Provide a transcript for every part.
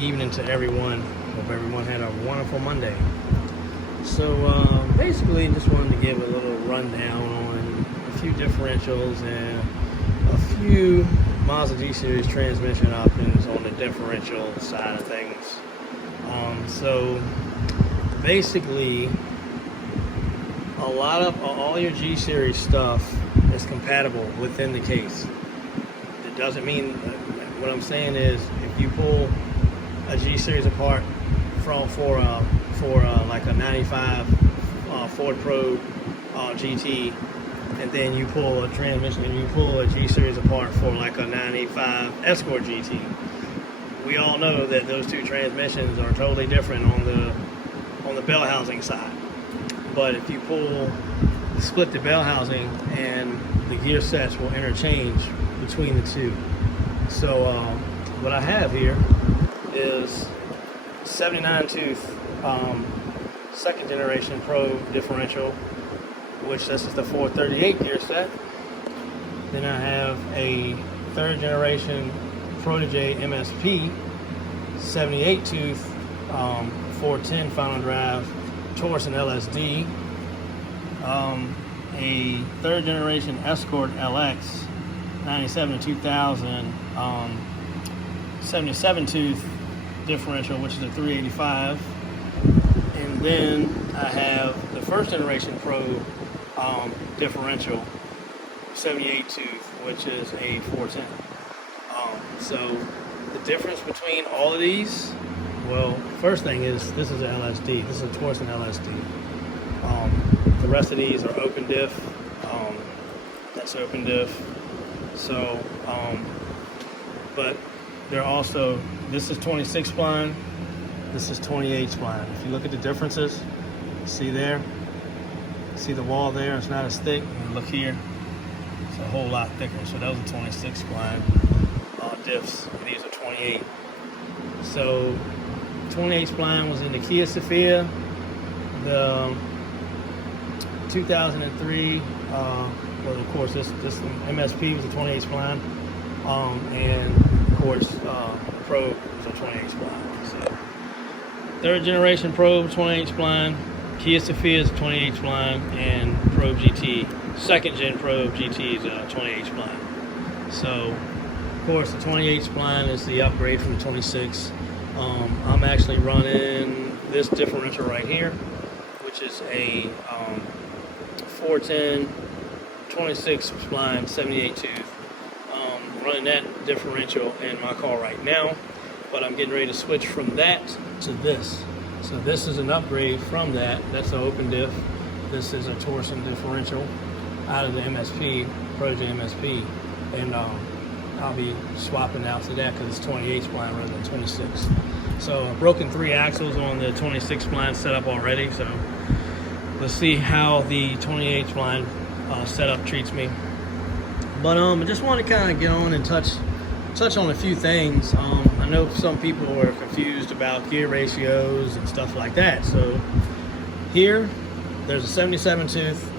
evening to everyone. Hope everyone had a wonderful Monday. So basically just wanted to give a little rundown on a few differentials and a few Mazda G-Series transmission options on the differential side of things. So basically all your G-Series stuff is compatible within the case. It doesn't mean, what I'm saying is, if you pull a G-Series apart for like a 95 Ford Probe GT, and then you pull a transmission and you pull a G-Series apart for like a 95 Escort GT, we all know that those two transmissions are totally different on the bell housing side. But if you split the bell housing, and the gear sets will interchange between the two. So what I have here is 79 tooth second generation Probe differential, which this is the 438 gear set. Then I have a third generation Protege MSP 78 tooth 410 final drive Torsen LSD, a third generation Escort LX 97 to 2000 77 tooth differential, which is a 385. And then I have the first generation Probe differential 78 tooth, which is a 410. So the difference between all of these, well, first thing is this is an LSD. This is a Torsen LSD. The rest of these are open diff. That's open diff. So, but they're also, this is 26 spline, this is 28 spline. If you look at the differences, see there? See the wall there? It's not as thick. And look here, it's a whole lot thicker. So those are 26 spline diffs. These are 28. So 28 spline was in the Kia Sophia, the 2003. Well, of course, this MSP was a 28 spline, and of course, Probe was a 28 spline. So, third generation Probe 28 spline, Kia Sophia is 28 spline, and Probe GT, second gen Probe GT is a 28 spline. So, of course, the 28 spline is the upgrade from the 26. I'm actually running this differential right here, which is a 410 26 spline 78 tooth. Running that differential in my car right now, but I'm getting ready to switch from that to this. So this is an upgrade from that. That's an open diff. This is a Torsen differential out of the MSP, Protege MSP, and I'll be swapping out to that because it's 28 spline rather than 26. So I've broken 3 axles on the 26 spline setup already, so let's see how the 28 spline setup treats me. But I just want to kind of get on and touch on a few things. I know some people are confused about gear ratios and stuff like that. So here, there's a 77 tooth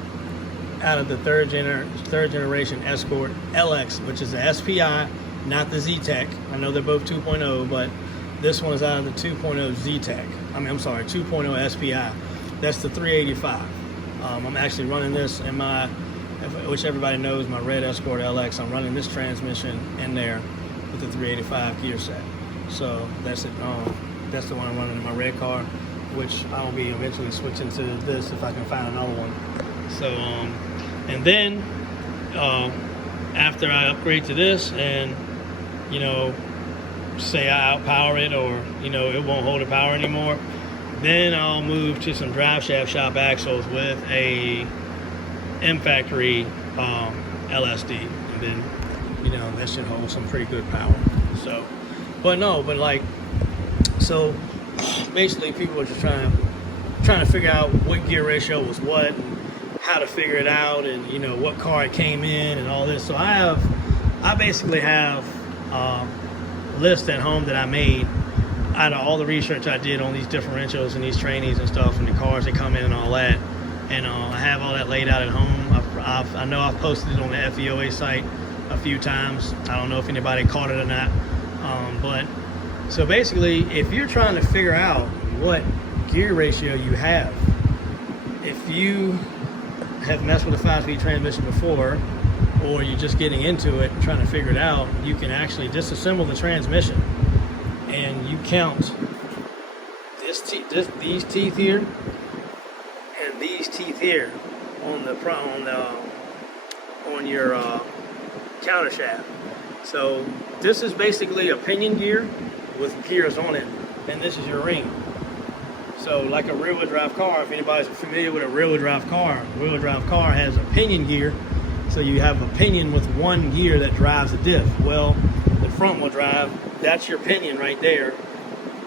out of the third generation Escort LX, which is the SPI, not the Z-Tech. I know they're both 2.0, but this one is out of the 2.0 Z-Tech. I'm sorry, 2.0 SPI. That's the 385. I'm actually running this in my, which everybody knows, my red Escort LX. I'm running this transmission in there with the 385 gear set. So that's it. That's the one I'm running in my red car, which I'll be eventually switching to this if I can find another one. So, and then after I upgrade to this, and say I outpower it, or it won't hold the power anymore, then I'll move to some drive shaft shop axles with a M Factory LSD, and then that should hold some pretty good power. So, so basically people are just trying to figure out what gear ratio was what, and how to figure it out, and what car it came in and all this. So I basically have a list at home that I made out of all the research I did on these differentials and these trainees and stuff, and the cars that come in and all that. And I have all that laid out at home. I know I've posted it on the FEOA site a few times. I don't know if anybody caught it or not, but So basically, if you're trying to figure out what gear ratio you have, if you have messed with a 5-speed transmission before, or you're just getting into it and trying to figure it out, you can actually disassemble the transmission and you count these teeth here and these teeth here on your counter shaft. So this is basically a pinion gear with gears on it, and this is your ring. So like a rear-wheel drive car, if anybody's familiar with a rear-wheel drive car has a pinion gear. So you have a pinion with one gear that drives the diff. Well, the front-wheel drive, that's your pinion right there,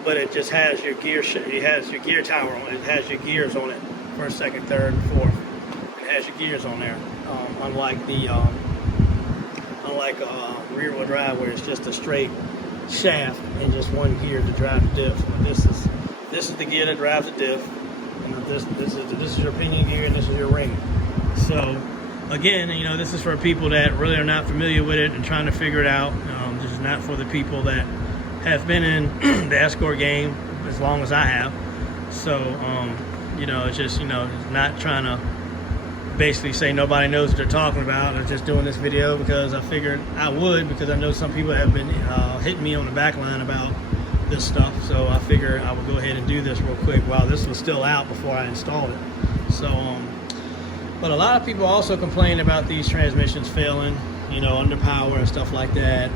but it just has your gear. It has your gear tower on it. It has your gears on it, first, second, third, fourth. It has your gears on there. Unlike rear-wheel drive where it's just a straight shaft and just one gear to drive the diff. But this is the gear that drives the diff, and this is your pinion gear and this is your ring. So again, this is for people that really are not familiar with it and trying to figure it out. This is not for the people that have been in the escort game as long as I have. So it's just not trying to basically say nobody knows what they're talking about. I'm just doing this video because I figured I would, because I know some people have been hitting me on the back line about this stuff. So I figured I would go ahead and do this real quick while this was still out before I installed it. So but a lot of people also complain about these transmissions failing, under power and stuff like that.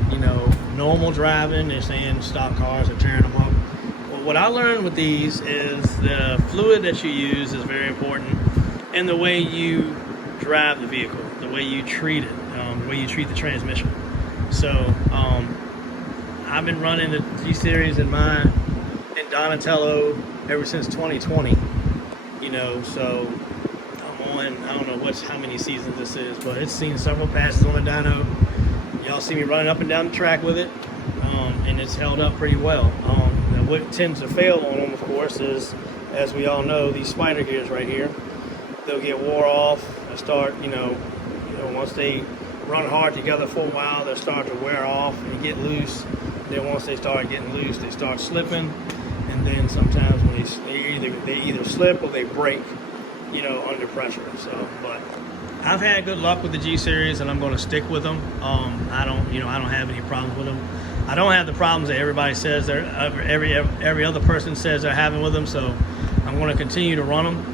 Normal driving, they're saying stock cars are tearing them up. Well, what I learned with these is the fluid that you use is very important, and the way you drive the vehicle, the way you treat it, the way you treat the transmission. So I've been running the G-Series in Donatello ever since 2020, so I'm on, I don't know how many seasons this is, but it's seen several passes on the dyno. Y'all see me running up and down the track with it, and it's held up pretty well. What tends to fail on them, of course, is, as we all know, these spider gears right here. They'll get wore off and start, once they run hard together for a while, they'll start to wear off and get loose. Then once they start getting loose, they start slipping, and then sometimes when they either slip or they break, under pressure. So, but I've had good luck with the G-Series, and I'm going to stick with them. I don't have any problems with them. I don't have the problems that everybody says every other person says they're having with them. So I'm going to continue to run them.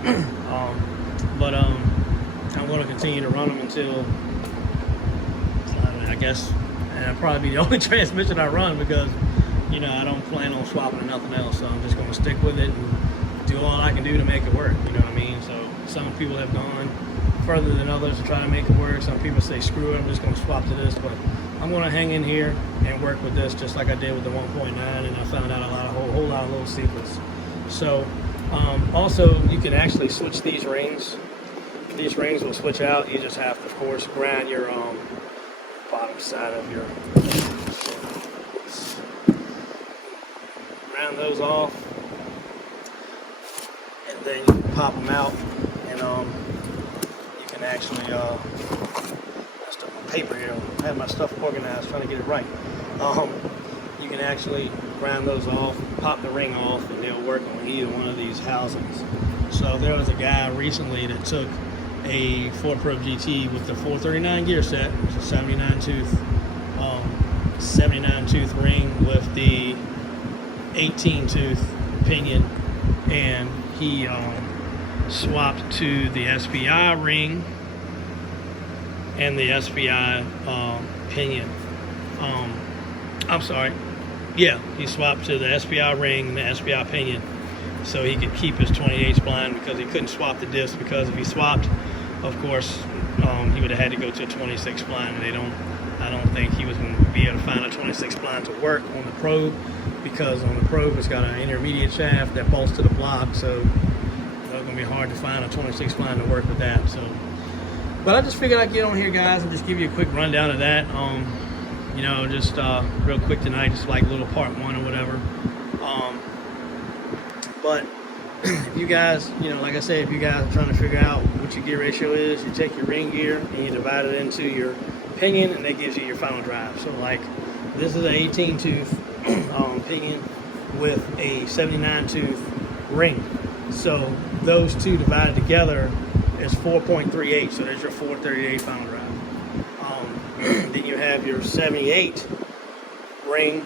But I'm going to continue to run them until, I guess, and it'll probably be the only transmission I run, because, I don't plan on swapping nothing else. So I'm just going to stick with it and do all I can do to make it work. You know what I mean? So some people have gone further than others to try to make it work. Some people say, screw it, I'm just going to swap to this. But I'm going to hang in here and work with this just like I did with the 1.9, and I found out a whole lot of little secrets. So also, you can actually switch these rings. These rings will switch out. You just have to, of course, grind your bottom side of your, grind those off, and then you can pop them out, and you can actually, stuff on paper here. I have my stuff organized, trying to get it right. You can actually grind those off, pop the ring off, and they'll work on either one of these housings. So there was a guy recently that took a Ford Pro GT with the 439 gear set, which is a 79 tooth ring with the 18 tooth pinion, and he swapped to the SPI ring and the SPI pinion. He swapped to the SPI ring and the SPI pinion, so he could keep his 28 spline, because he couldn't swap the disc, because if he swapped, of course, he would have had to go to a 26 spline, and I don't think he was going to be able to find a 26 spline to work on the probe, because on the probe it's got an intermediate shaft that bolts to the block, so it's going to be hard to find a 26 spline to work with that. So, but I just figured I'd get on here, guys, and just give you a quick rundown of that. Just real quick tonight, just like little part one or whatever. But if you guys, like I said, if you guys are trying to figure out what your gear ratio is, you take your ring gear and you divide it into your pinion, and that gives you your final drive. So like, this is an 18 tooth pinion with a 79 tooth ring. So those two divided together is 4.38. So there's your 438 final drive. Then you have your 78 ring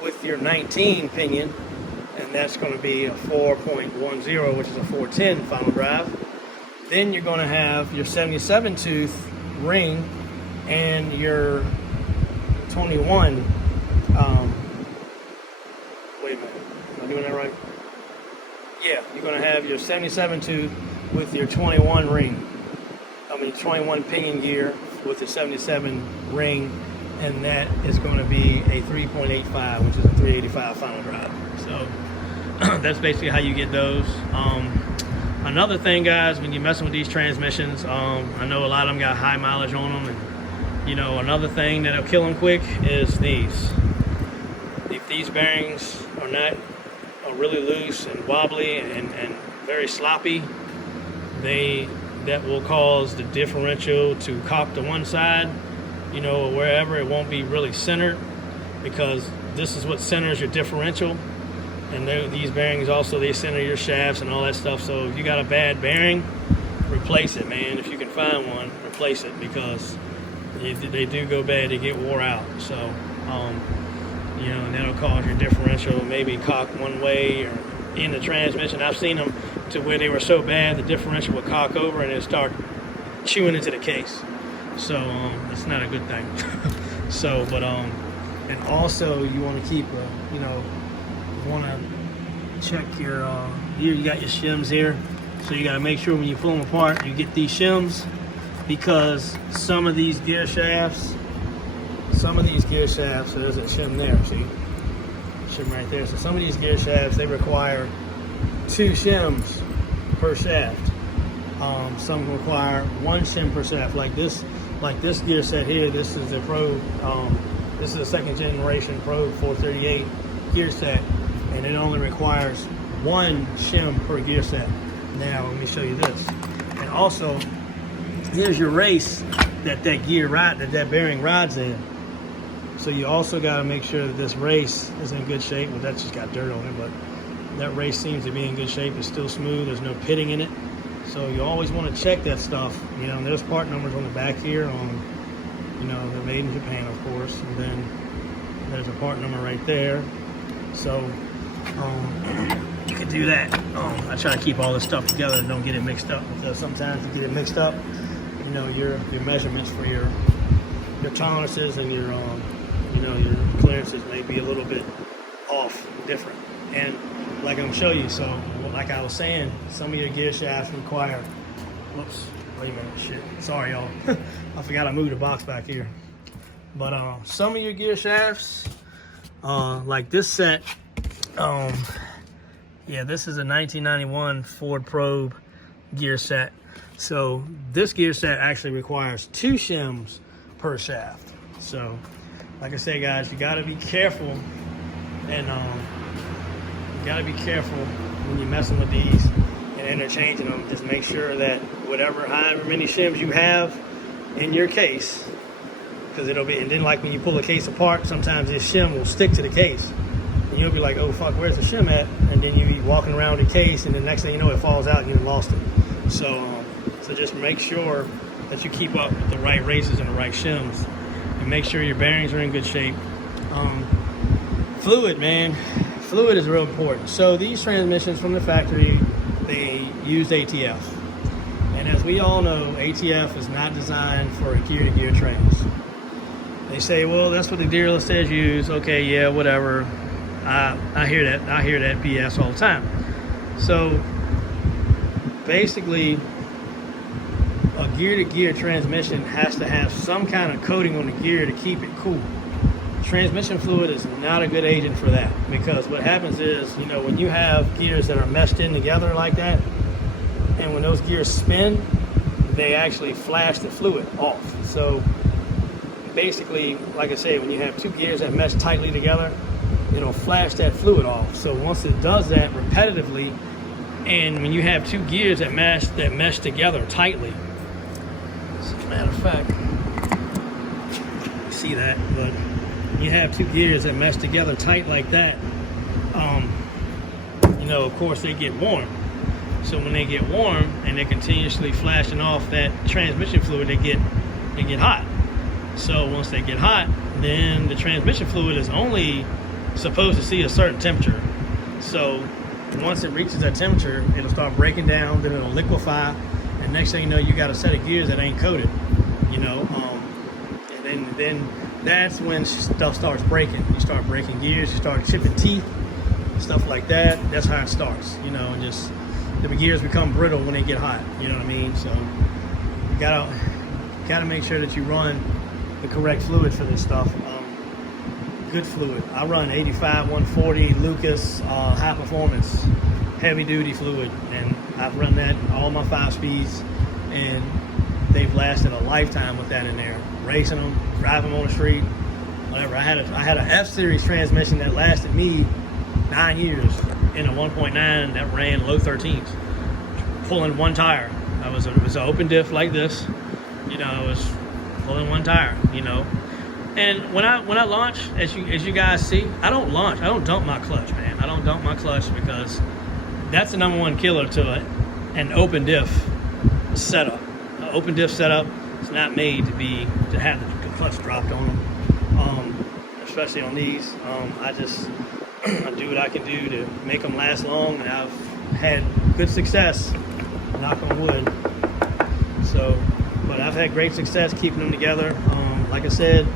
with your 19 pinion, and that's going to be a 4.10, which is a 410 final drive. Then you're going to have your 77 tooth ring and your 21. Wait a minute, am I doing that right? Yeah, you're going to have your 77 tooth with your 21 ring. 21 pinion gear with the 77 ring, and that is going to be a 3.85, which is a 385 final drive. So that's basically how you get those. Another thing, guys, when you're messing with these transmissions, I know a lot of them got high mileage on them, and you know, another thing that'll kill them quick is these. If these bearings are really loose and wobbly and very sloppy, that will cause the differential to cock to one side, you know, or wherever. It won't be really centered, because this is what centers your differential. And these bearings also, they center your shafts and all that stuff. So if you got a bad bearing, replace it, man. If you can find one, replace it, because they do go bad, they get wore out. So you know, and that'll cause your differential maybe cock one way or in the transmission. I've seen them to where they were so bad the differential would cock over and it start chewing into the case. So it's not a good thing. So, but and also you want to keep you know, you want to check your here you got your shims here. So you got to make sure when you pull them apart you get these shims, because some of these gear shafts, so there's a shim there, see? Shim right there. So some of these gear shafts, they require 2 shims per shaft. Some require 1 shim per shaft. Like this gear set here, this is the probe. This is a 2nd generation probe 438 gear set, and it only requires 1 shim per gear set. Now let me show you this. And also, here's your race that bearing rides in. So you also got to make sure that this race is in good shape. Well, that's just got dirt on it, but that race seems to be in good shape. It's still smooth. There's no pitting in it. So you always want to check that stuff. You know, and there's part numbers on the back here on, you know, they're made in Japan, of course. And then there's a part number right there. So you can do that. I try to keep all this stuff together and don't get it mixed up, because sometimes you get it mixed up, you know, your measurements for your tolerances and your you know, your clearances may be a little bit off, different. And like I'm showing you, so like I was saying, some of your gear shafts require, whoops, wait a minute, shit, sorry y'all. I forgot I moved the box back here. But some of your gear shafts, like this set, yeah, this is a 1991 Ford Probe gear set. So this gear set actually requires 2 shims per shaft. So like I say, guys, you got to be careful, and you got to be careful when you're messing with these and interchanging them. Just make sure that however many shims you have in your case, because it'll be, and then like when you pull a case apart, sometimes this shim will stick to the case, and you'll be like, oh fuck, where's the shim at? And then you be walking around the case, and the next thing you know, it falls out and you lost it. So just make sure that you keep up with the right races and the right shims. And make sure your bearings are in good shape. Fluid, man. Fluid is real important. So these transmissions from the factory, they use ATF. And as we all know, ATF is not designed for gear-to-gear trains. They say, well, that's what the dealer says use. Okay, yeah, whatever. I hear that. I hear that BS all the time. So basically, a gear-to-gear transmission has to have some kind of coating on the gear to keep it cool. Transmission fluid is not a good agent for that, because what happens is, you know, when you have gears that are meshed in together like that, and when those gears spin, they actually flash the fluid off. So basically, like I say, when you have 2 gears that mesh tightly together, it'll flash that fluid off. So once it does that repetitively, and when you have 2 gears that mesh together tightly, as a matter of fact, you see that, but you have two gears that mesh together tight like that, you know, of course they get warm. So when they get warm and they're continuously flashing off that transmission fluid, they get hot. So once they get hot, then the transmission fluid is only supposed to see a certain temperature. So once it reaches that temperature, it'll start breaking down, then it'll liquefy, and next thing you know, you got a set of gears that ain't coated, you know. And then that's when stuff starts breaking. You start breaking gears, you start chipping teeth, stuff like that. That's how it starts, you know. And just the gears become brittle when they get hot. You know what I mean? So you gotta make sure that you run the correct fluid for this stuff. Good fluid. I run 85 140 Lucas high performance heavy duty fluid, and I've run that all my 5 speeds, and they've lasted a lifetime with that in there. Racing them, driving them on the street, whatever. I had an F series transmission that lasted me 9 years in a 1.9 that ran low 13s, pulling one tire. It was an open diff like this, you know. I was pulling one tire, you know. And when I launch, as you guys see, I don't launch. I don't dump my clutch, man. I don't dump my clutch because that's the #1 killer to an open diff setup. An open diff setup is not made to have the clutch dropped on them, especially on these. I do what I can do to make them last long, and I've had good success, knock on wood. So, but I've had great success keeping them together. Like I said,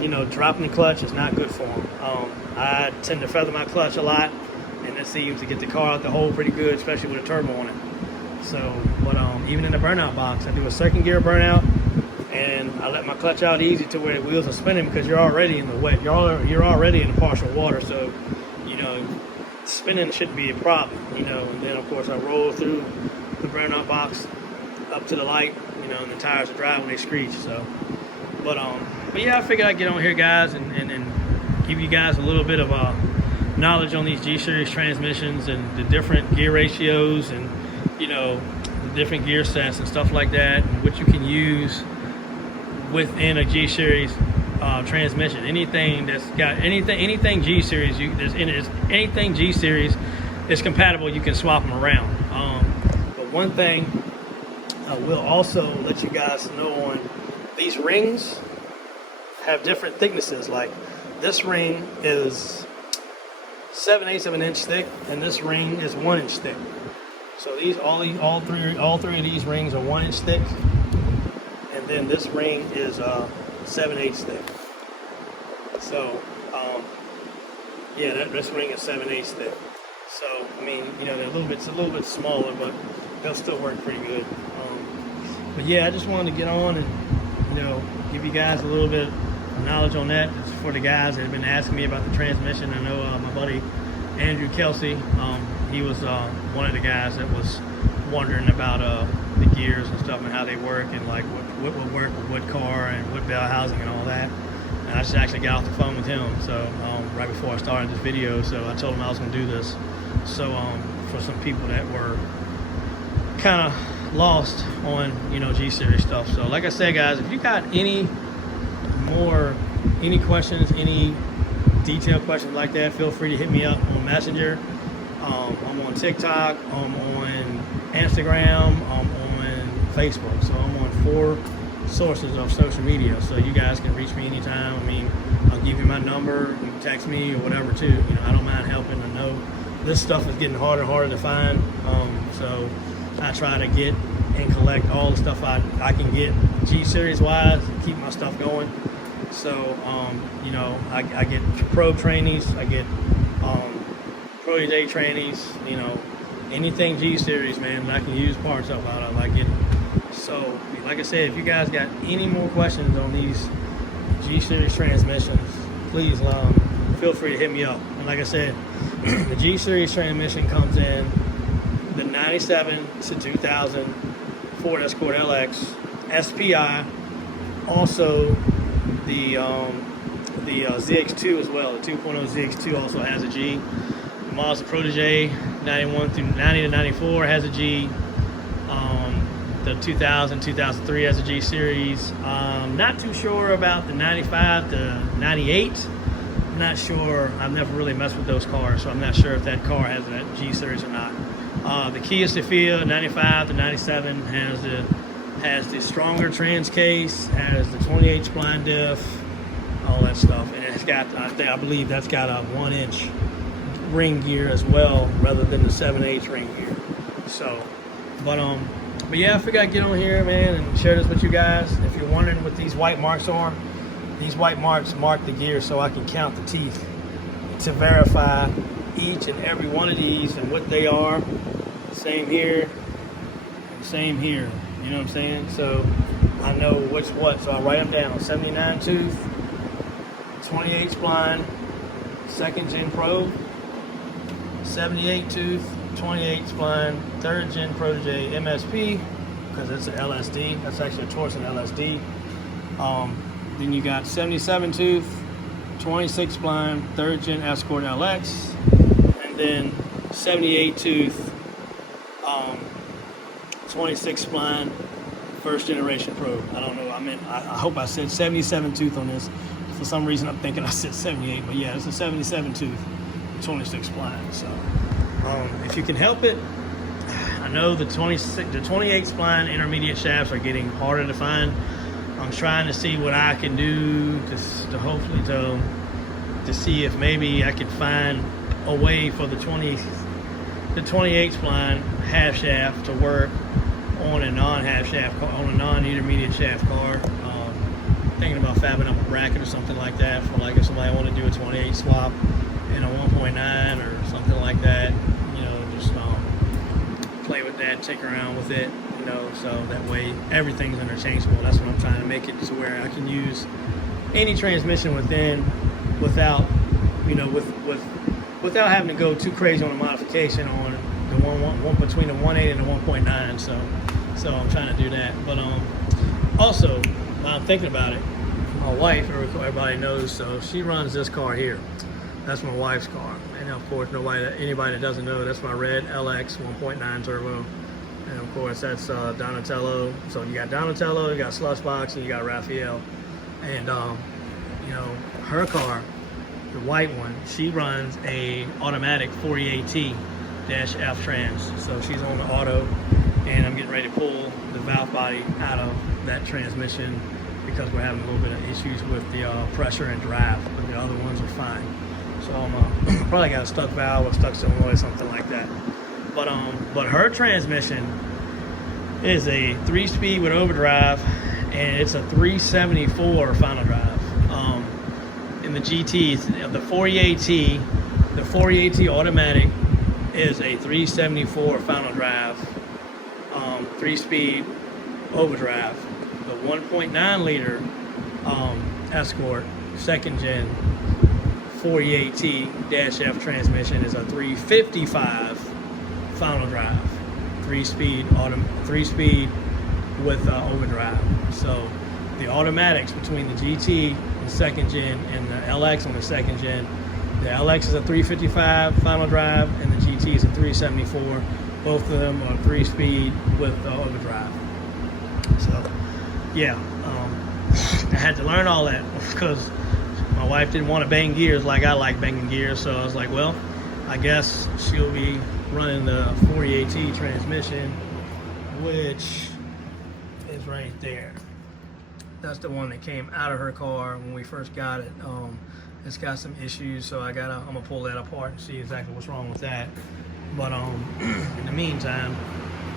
you know, dropping the clutch is not good for them. I tend to feather my clutch a lot, and that seems to get the car out the hole pretty good, especially with a turbo on it. So, but even in the burnout box, I do a second gear burnout, and I let my clutch out easy to where the wheels are spinning because you're already in the wet. You're already in the partial water, so you know spinning shouldn't be a problem. You know, and then of course I roll through the burnout box up to the light. You know, and the tires are dry when they screech. So, but yeah, I figured I'd get on here, guys, and give you guys a little bit of knowledge on these G-Series transmissions and the different gear ratios, and you know, the different gear sets and stuff like that, and what you can use within a G-Series transmission. Anything that's got anything G-Series, anything G-Series is compatible, you can swap them around. But one thing I will also let you guys know on these rings have different thicknesses. Like this ring is 7/8 of an inch thick, and this ring is 1 inch thick. So these all three of these rings are 1 inch thick, and then this ring is 7/8 thick. So yeah, this ring is 7/8 thick. So I mean, you know, they're a little bit smaller, but they'll still work pretty good. But yeah, I just wanted to get on and, you know, give you guys a little bit of knowledge on that. It's for the guys that have been asking me about the transmission. I know my buddy Andrew Kelsey, he was one of the guys that was wondering about the gears and stuff and how they work, and like what would work with what car and what bell housing and all that. And I just actually got off the phone with him, so right before I started this video, so I told him I was going to do this. So for some people that were kind of lost on, you know, G-Series stuff. So like I said, guys, if you got any questions, any detailed questions like that, feel free to hit me up on Messenger. I'm on TikTok, I'm on Instagram, I'm on Facebook. So I'm on 4 sources of social media, so you guys can reach me anytime. I mean, I'll give you my number, you can text me or whatever too. You know, I don't mind helping. I know this stuff is getting harder and harder to find, so I try to get and collect all the stuff I can get G-Series wise, keep my stuff going. So you know, I get pro trainees, I get pro day trainees, you know, anything G-Series, man, that I can use parts of, I like it. So like I said, if you guys got any more questions on these G-Series transmissions, please feel free to hit me up. And like I said, the G-Series transmission comes in the 97 to 2000 Ford Escort LX SPI, also the ZX2 as well. The 2.0 ZX2 also has a G. The Mazda Protege 91 through 90 to 94 has a G. the 2000, 2003 as a G series. Not too sure about the 95 to 98. I'm not sure. I've never really messed with those cars, so I'm not sure if that car has that G series or not. The Kia Sophia 95 to 97 has the stronger trans case, has the 28 spline diff, all that stuff, and it's got, I believe that's got a 1-inch ring gear as well, rather than the 7/8 ring gear. So, but yeah, I figured I'd get on here, man, and share this with you guys. If you're wondering what these white marks are, these white marks mark the gear so I can count the teeth to verify each and every one of these and what they are. Same here, and same here. You know what I'm saying? So I know what's what. So I'll write them down. 79 tooth, 28 spline, 2nd gen Pro, 78 tooth, 28 spline, 3rd gen Protege MSP, because it's an LSD. That's actually a Torsen LSD. Then you got 77 tooth, 26 spline, 3rd gen Escort LX, and then 78 tooth, 26 spline, 1st generation Pro. I don't know. I hope I said 77 tooth on this. For some reason, I'm thinking I said 78, but yeah, it's a 77 tooth, 26 spline. So, if you can help it, I know the 28 spline intermediate shafts are getting harder to find. I'm trying to see what I can do to hopefully to see if maybe I could find a way for the 28 spline half shaft to work on a non-half shaft, on a non-intermediate shaft car. Thinking about fabbing up a bracket or something like that for, like, if somebody want to do a 28 swap in a 1.9 or something like that, you know, just play with that, take around with it, you know, so that way everything's interchangeable. That's what I'm trying to make it to where I can use any transmission without, you know, without having to go too crazy on a modification on the one between the 1.8 and the 1.9. So I'm trying to do that. But also, while I'm thinking about it, my wife, everybody knows, so she runs this car here. That's my wife's car. And of course, anybody that doesn't know, that's my red LX 1.9 turbo. And of course, that's Donatello. So you got Donatello, you got Slushbox, and you got Raphael. And you know, her car, the white one, she runs a automatic 48T-F trans. So she's on the auto, and I'm getting ready to pull the valve body out of that transmission because we're having a little bit of issues with the pressure and drive, but the other ones are fine. So I'm probably got a stuck valve or stuck solenoid, something like that. But her transmission is a 3-speed with overdrive, and it's a 374 final drive. In the GTs, the 48T automatic is a 374 final drive, 3-speed overdrive. The 1.9 liter Escort 2nd gen 48T-F transmission is a 355 final drive, 3-speed with overdrive. So the automatics between the GT and 2nd gen and the LX on the 2nd gen, the LX is a 355 final drive and the GT is a 374. Both of them are 3-speed with overdrive. So yeah, I had to learn all that because my wife didn't want to bang gears like I like banging gears. So I was like, well, I guess she'll be running the 48T transmission, which is right there. That's the one that came out of her car when we first got it. It's got some issues, so I'm gonna pull that apart and see exactly what's wrong with that. But in the meantime,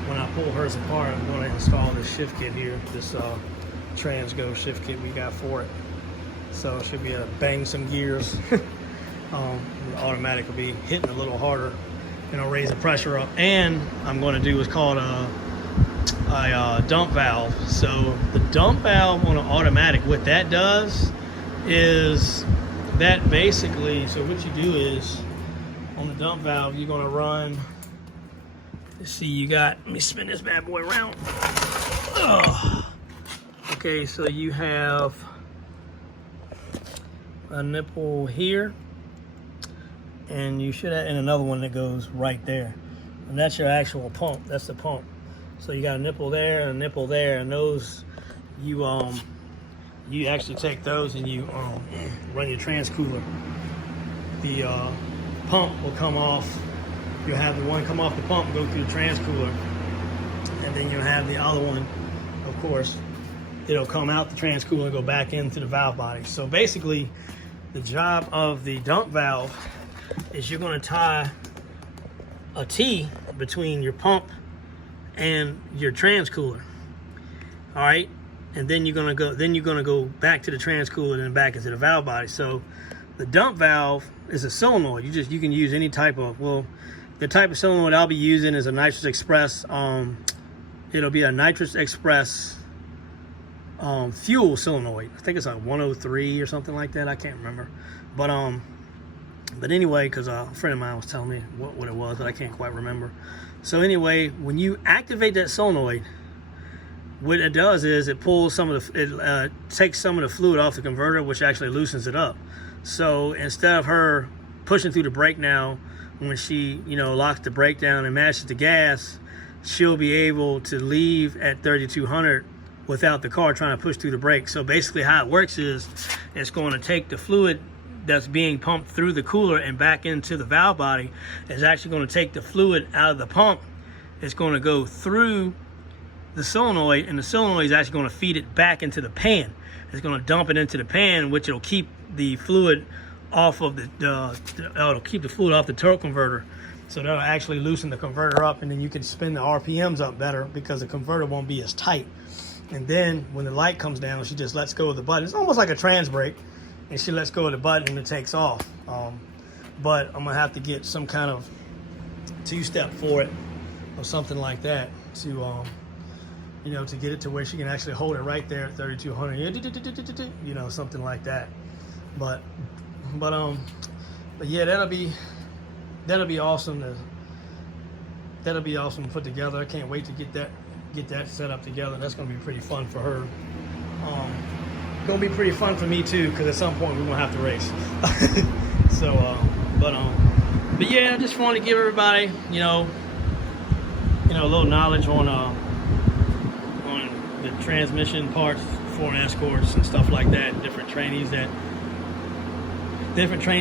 when I pull hers apart, I'm going to install this shift kit here, this Transgo shift kit we got for it. So it should be a bang some gears. The automatic will be hitting a little harder, you know, raise the pressure up. And I'm going to do what's called a dump valve. So the dump valve on an automatic, what that does is that basically, so what you do is on the dump valve, you're going to run, let's see, let me spin this bad boy around. Okay, so you have a nipple here, and you should have, and another one that goes right there. And that's your actual pump. That's the pump. So you got a nipple there and a nipple there, and those you actually take those and you run your transcooler. The pump will come off. You'll have the one come off the pump, go through the transcooler, and then you'll have the other one, of course, it'll come out the transcooler and go back into the valve body. So basically, the job of the dump valve is you're going to tie a T between your pump and your transcooler. All right, and then you're going to go back to the transcooler and then back into the valve body. So the dump valve is a solenoid. You can use any type of, well, the type of solenoid I'll be using is a nitrous express. It'll be a nitrous express fuel solenoid. I think it's like 103 or something like that. I can't remember. But anyway, because a friend of mine was telling me what it was, but I can't quite remember. So anyway, when you activate that solenoid, what it does is it pulls takes some of the fluid off the converter, which actually loosens it up. So instead of her pushing through the brake now, when she locks the brake down and matches the gas, she'll be able to leave at 3200 without the car trying to push through the brake. So basically how it works is it's going to take the fluid that's being pumped through the cooler and back into the valve body. It's actually going to take the fluid out of the pump. It's going to go through the solenoid, and the solenoid is actually going to feed it back into the pan. It's going to dump it into the pan, which will keep the fluid off of it'll keep the fluid off the torque converter. So that'll actually loosen the converter up, and then you can spin the RPMs up better because the converter won't be as tight. And then when the light comes down, she just lets go of the button. It's almost like a trans brake, and she lets go of the button and it takes off. But I'm gonna have to get some kind of two-step for it or something like that to to get it to where she can actually hold it right there at 3200, something like that. But yeah, that'll be awesome to put together. I can't wait to get that set up together. That's gonna be pretty fun for her. Gonna be pretty fun for me too, because at some point we're gonna have to race. So but yeah, I just want to give everybody a little knowledge on the transmission parts for escorts and stuff like that. Different trainings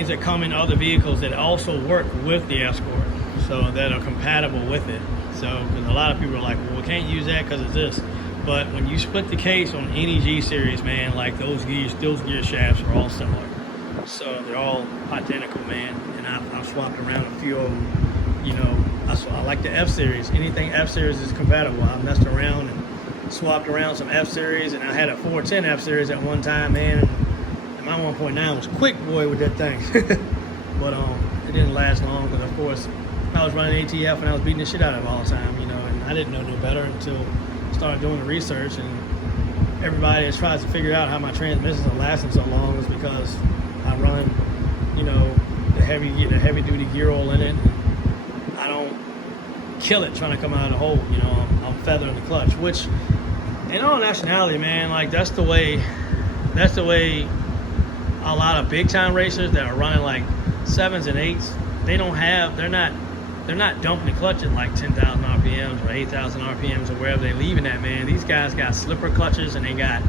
that come in other vehicles that also work with the escort, so that are compatible with it. So because a lot of people are like, well, we can't use that because of this. But when you split the case on any G series, man, like those gear shafts are all similar. So they're all identical, man. And I've swapped around a few of them. I like the F series. Anything F series is compatible. I messed around and swapped around some F series, and I had a 410 F series at one time, man. And my 1.9 was quick, boy, with that thing. But it didn't last long because, of course, I was running ATF and I was beating the shit out of it all the time, and I didn't know no better until started doing the research. And everybody that tries to figure out how my transmissions are lasting so long is because I run, the heavy duty gear oil in it. I don't kill it trying to come out of the hole. I'm feathering the clutch, which in all nationality, man, like that's the way a lot of big time racers that are running like 7s and 8s, they're not dumping the clutch at like 10,000 RPMs or 8,000 RPMs or wherever they're leaving at, man. These guys got slipper clutches and they got,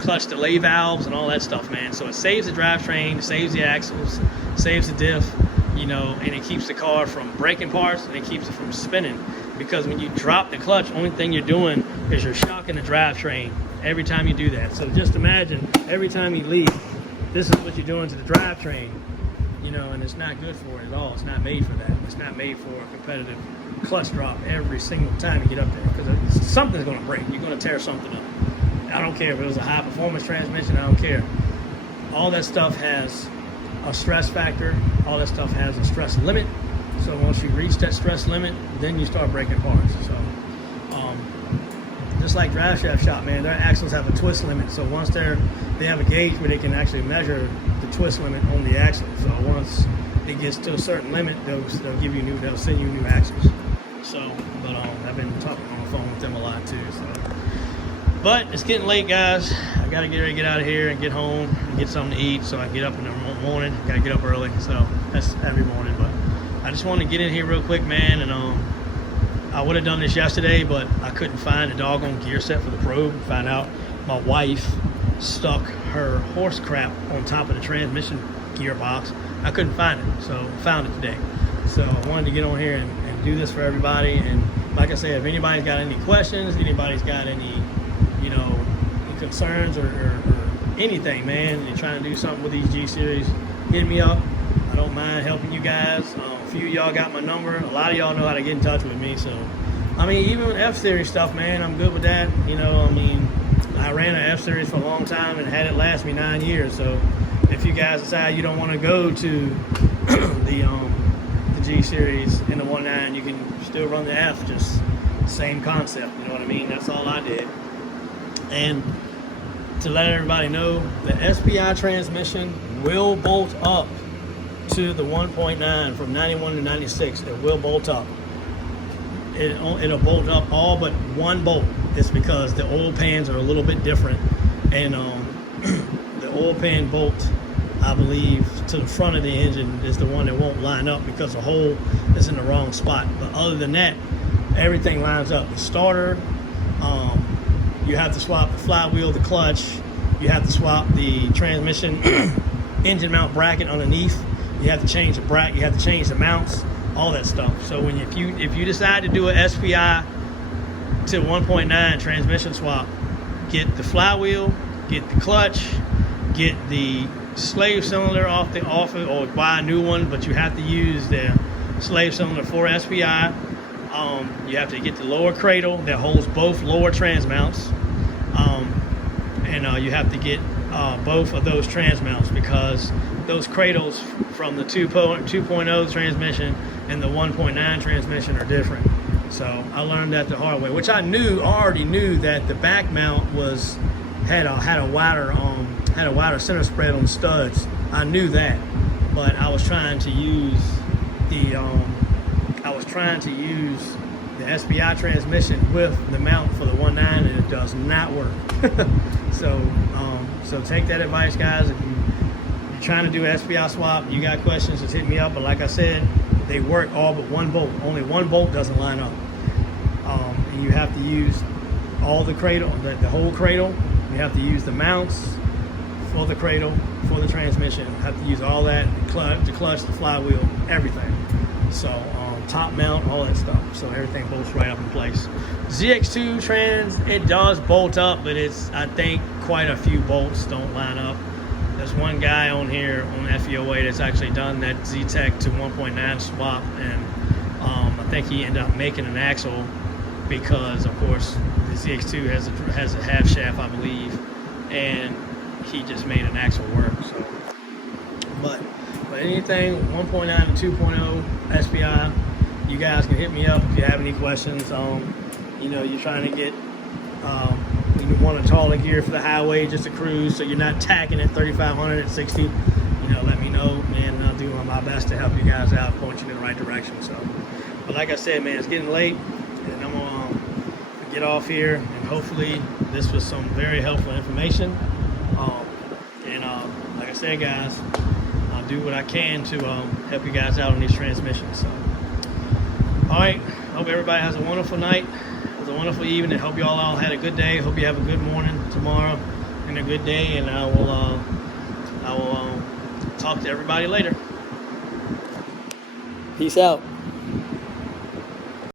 clutch delay valves and all that stuff, man. So it saves the drivetrain, saves the axles, saves the diff, and it keeps the car from breaking parts and it keeps it from spinning. Because when you drop the clutch, only thing you're doing is you're shocking the drivetrain every time you do that. So just imagine every time you leave, this is what you're doing to the drivetrain. And it's not good for it at all. It's not made for that. It's not made for a competitive clutch drop every single time you get up there, because something's going to break. You're going to tear something up. I don't care if it was a high performance transmission. I don't care. All that stuff has a stress factor. All that stuff has a stress limit. So once you reach that stress limit, then you start breaking parts. So just like drive shaft shop, man, their axles have a twist limit. So once they have a gauge where they can actually measure the twist limit on the axle. So once it gets to a certain limit, they'll send you new axles. So, but I've been talking on the phone with them a lot too. So, but it's getting late, guys. I gotta get ready to get out of here and get home and get something to eat so I can get up in the morning. Gotta get up early, so that's every morning. But I just wanted to get in here real quick, man, and I would have done this yesterday, but I couldn't find a doggone gear set for the probe. Found out my wife stuck her horse crap on top of the transmission gearbox. I couldn't find it, so found it today. So I wanted to get on here and do this for everybody. And like I said, if anybody's got any questions, anybody's got any, you know, any concerns or anything, man, and you're trying to do something with these G series, hit me up. I don't mind helping you guys. A few of y'all got my number. A lot of y'all know how to get in touch with me. So, I mean, even with F-Series stuff, man, I'm good with that. You know, I mean, I ran an F-Series for a long time and had it last me 9 years. So, if you guys decide you don't want to go to the G series in the 1.9, you can still run the F. Just same concept. You know what I mean? That's all I did. And to let everybody know, the SPI transmission will bolt up to the 1.9 from 91 to 96. It will bolt up. It'll bolt up all but one bolt. It's because the oil pans are a little bit different, and the oil pan bolt, I believe, to the front of the engine is the one that won't line up because the hole is in the wrong spot. But other than that, everything lines up. The starter, you have to swap the flywheel, the clutch. You have to swap the transmission engine mount bracket underneath. You have to change the bracket. You have to change the mounts, all that stuff. So if you decide to do a SPI to 1.9 transmission swap, get the flywheel, get the clutch, get the slave cylinder off it, or buy a new one. But you have to use the slave cylinder for SPI. You have to get the lower cradle that holds both lower trans mounts, and you have to get both of those trans mounts, because those cradles from the 2.0 transmission and the 1.9 transmission are different. So I learned that the hard way, which I already knew that the back mount had a wider center spread on the studs. I knew that, but I was trying to use the SPI transmission with the mount for the 1.9, and it does not work. So take that advice, guys. If you're trying to do an SPI swap, you got questions, just hit me up. But like I said, they work all but one bolt. Only one bolt doesn't line up. And you have to use all the cradle, the whole cradle. You have to use the mounts for the cradle, for the transmission. You have to use all that, the clutch, the flywheel, everything. So top mount, all that stuff. So everything bolts right up in place. ZX2 trans, it does bolt up, but I think quite a few bolts don't line up. There's one guy on here on FEOA that's actually done that Z-Tech to 1.9 swap, and I think he ended up making an axle because, of course, the ZX2 has a half shaft, I believe, and he just made an axle work. So, but anything 1.9 to 2.0 SPI, you guys can hit me up if you have any questions. You know, you're trying to get, you want a taller gear for the highway just to cruise, so you're not tacking at 3,500 at 60. You know, let me know, man. I'll do my best to help you guys out, point you in the right direction. So, but like I said, man, it's getting late, and I'm gonna get off here. And hopefully, this was some very helpful information. Like I said, guys, I'll do what I can to help you guys out on these transmissions. So, all right, hope everybody has a wonderful night. It was a wonderful evening. Hope you all had a good day. Hope you have a good morning tomorrow and a good day. And I will talk to everybody later. Peace out.